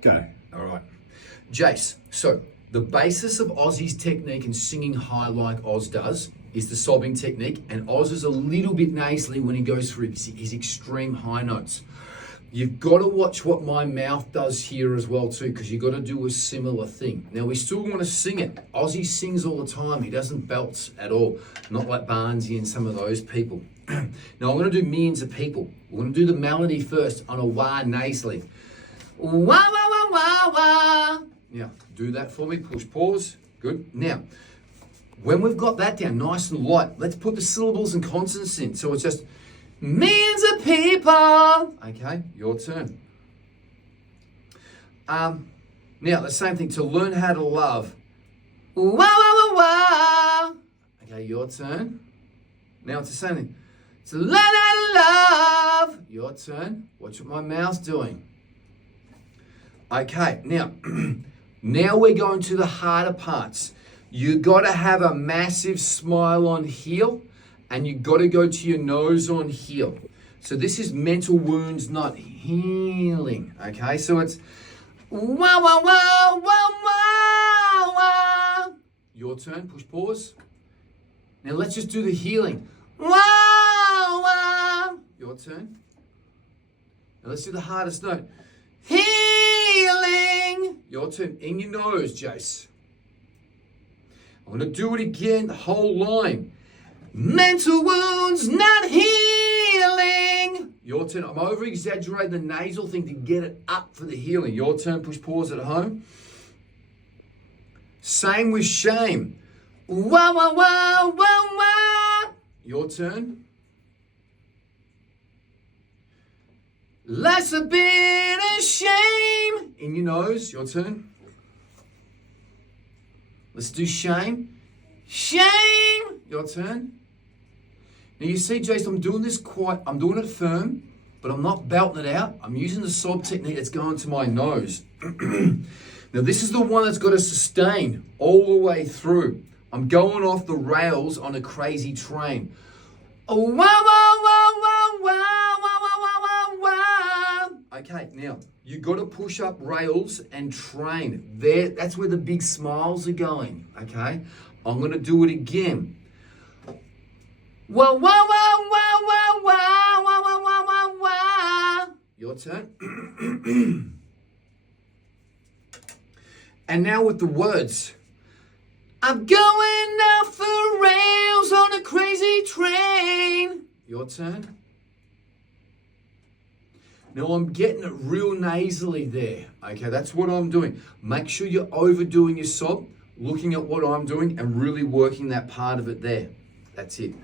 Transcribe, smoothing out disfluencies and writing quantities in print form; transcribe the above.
Go. All right. Jace, so the basis of Ozzy's technique in singing high like Oz does is the sobbing technique, and Oz is a little bit nasally when he goes through his extreme high notes. You've got to watch what my mouth does here as well too, because you've got to do a similar thing. Now we still want to sing it. Ozzy sings all the time. He doesn't belt at all, not like Barnesy and some of those people. Now I'm going to do millions of people. We're going to do the melody first on a wah nasally. Wah, wah, wah, wah, wah. Now, do that for me. Push pause. Good. Now, when we've got that down nice and light, let's put the syllables and consonants in. So it's just millions of people. Okay, your turn. Now, the same thing. To learn how to love. Wah, wah, wah, wah. Okay, your turn. Now it's the same thing. To learn how to love. Your turn. Watch what my mouth's doing. Okay, now, now we're going to the harder parts. You got to have a massive smile on heel, and you got to go to your nose on heel. So this is mental wounds, not healing. Okay, so it's wah, wah, wah, wah, wah, wah. Your turn, push pause. Now let's just do the healing. Wah, wah. Your turn. Now let's do the hardest note. Healing. Your turn. In your nose, Jace. I'm going to do it again, the whole line. Mental wounds, not healing. Your turn. I'm over-exaggerating the nasal thing to get it up for the healing. Your turn. Push pause at home. Same with shame. Wah, wah, wah, wah, wah. Your turn. Life's a bit of shame. In your nose. Your turn. Let's do shame. Shame. Your turn. Now you see, Jason, I'm doing it firm, but I'm not belting it out. I'm using the sob technique that's going to my nose. Now this is the one that's got to sustain all the way through. I'm going off the rails on a crazy train. Oh, wah, wah, wah, wah, wah, wah, wah, wah, wah. Okay, now you got to push up rails and train. There, that's where the big smiles are going. Okay, I'm going to do it again. Wah, wah, wah, wah, wah, wah, wah, wah, wah, wah, wah. Your turn. And now with the words. I'm going off the rails on a crazy train. Your turn. Now I'm getting it real nasally there. Okay, that's what I'm doing. Make sure you're overdoing your sob, looking at what I'm doing and really working that part of it there. That's it.